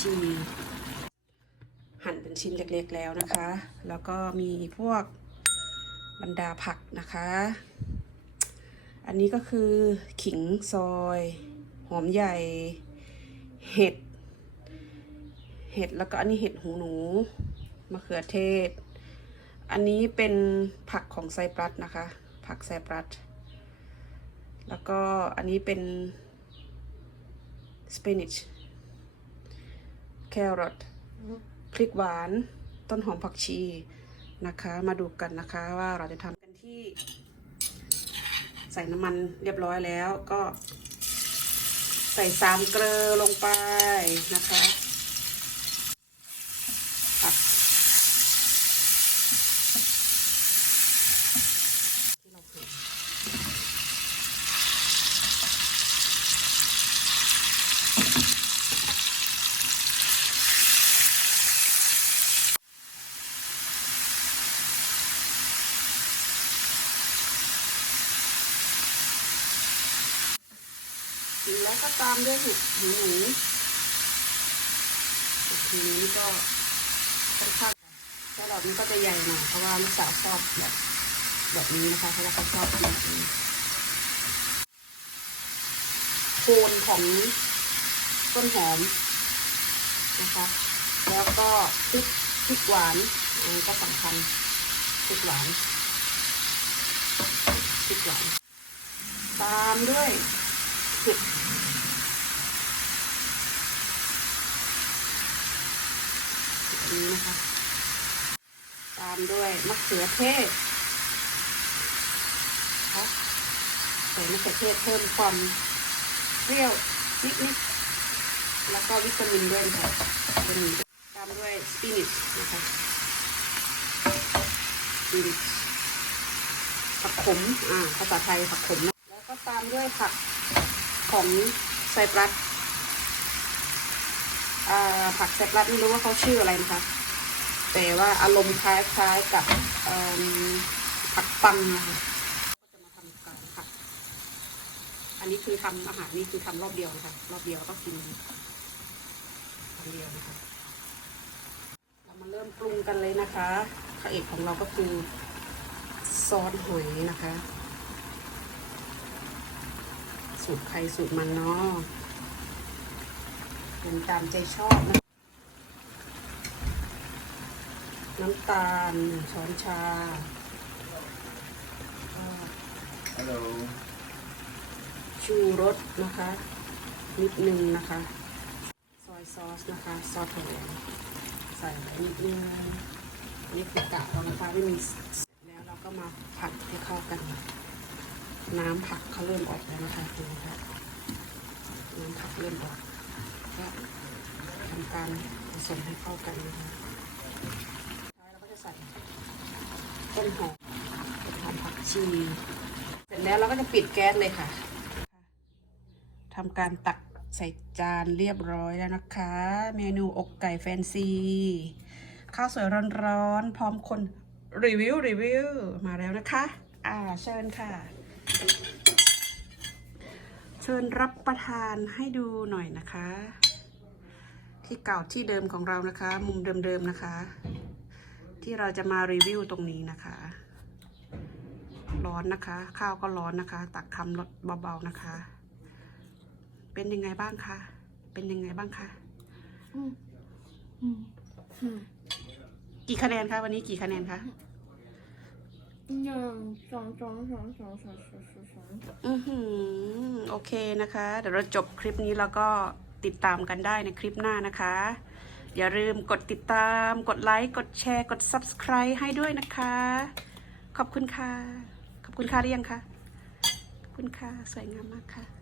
ชี หั่นเป็นชิ้นเล็กๆแล้วนะคะ แล้วก็มีพวกบรรดาผักนะคะ อันนี้ก็คือขิงซอย หอมใหญ่ เห็ด เห็ดแล้วก็อันนี้เห็ดหูหนูมะเขือเทศ อันนี้เป็นผักของไซปรัสนะคะ ผักไซปรัส แล้วก็อันนี้เป็นสเปนิช แครอทพริกหวาน ต้นหอมผักชีนะคะ มาดูกันนะคะว่าเราจะทำกันที่ ใส่น้ำมันเรียบร้อยแล้วก็ ใส่สามเกลือลงไปนะคะผักที่เราหั่น แล้วก็ตามด้วยห็ดหูหนูทีนี้ก็ค่อนข้างแครอทนี้ก็จะใหญ่หน่อยเพราะว่าลูกสาวชอบแบบแบบนี้นะคะเพราะว่าเขาชอบกินแบบนี้โคนของต้นหอมนะคะ แล้วก็พริกพริกหวานอันนี้ก็สำคัญพริกหวานพริกหวานตามด้วยเห็ดแบบ นี้นะคะ ตามด้วยมะเขือเทศคะใส่มะเขือเทศเพิ่มความเปรี้ยวนิดๆแล้วก็วิตามินด้วยนะคะวิตามินตามด้วยสปินิชนะคะสปินิชผักขม อ่า ภาษาไทยผักขมนะแล้วก็ตามด้วยผักของไซปรัส ผักไซปรัสไม่รู้ว่าเขาชื่ออะไรนะคะ แต่ว่าอารมณ์คล้ายๆกับผักปังนะคะก็จะมาทำการผัดอันนี้คือทำอาหารนี่คือทำรอบเดียวนะคะ รอบเดียวก็กินครั้งเดียวนะคะเรามาเริ่มปรุงกันเลยนะคะข้าวเอกของเราก็คือซอสหอยนะคะ สูตรใครสูตรมันเนาะ เป็นตามใจชอบนะน้ำตาลหนึ่งช้อนชา Hello. ชูรสนะคะ นิดนึงนะคะ ซอยซอสนะคะ ซอสถั่วเหลืองใส่ไปนิดนึงอันนี่คือกะเรานะคะไม่มีเสร็จแล้วเราก็มาผัดให้เข้ากัน น้ำผักเขาเริ่มออกแล้วนะคะดูนะคะน้ำผักเริ่มออกก็ทำ การผสมให้เข้ากันนะคะท้ายเราก็จะใส่ต้นหอมหอมผักชี เสร็จแล้วเราก็จะปิดแก๊สเลยค่ะทำการตักใส่จานเรียบร้อยแล้วนะคะ เมนูอกไก่แฟนซี ข้าวสวยร้อนๆ พร้อมคนรีวิวรีวิวมาแล้วนะคะ อ่าเชิญค่ะ เชิญรับประทานให้ดูหน่อยนะคะ ที่เก่าที่เดิมของเรานะคะ มุมเดิมๆนะคะ ที่เราจะมารีวิวตรงนี้นะคะ ร้อนนะคะ ข้าวก็ร้อนนะคะ ตักคำเบาๆนะคะ เป็นยังไงบ้างคะเป็นยังไงบ้างคะกี่คะแนนคะวันนี้กี่คะแนนคะหนึ่งสองสองสองสองสองสองสองอือหือโอเคนะคะ เดี๋ยวเราจบคลิปนี้แล้วก็ ติดตามกันได้ในคลิปหน้านะคะ อย่าลืมกดติดตาม กดไลค์ กดแชร์ กด subscribe ให้ด้วยนะคะ ขอบคุณค่ะ ขอบคุณค่ะหรือยังคะ ขอบคุณค่ะ สวยงามมากค่ะ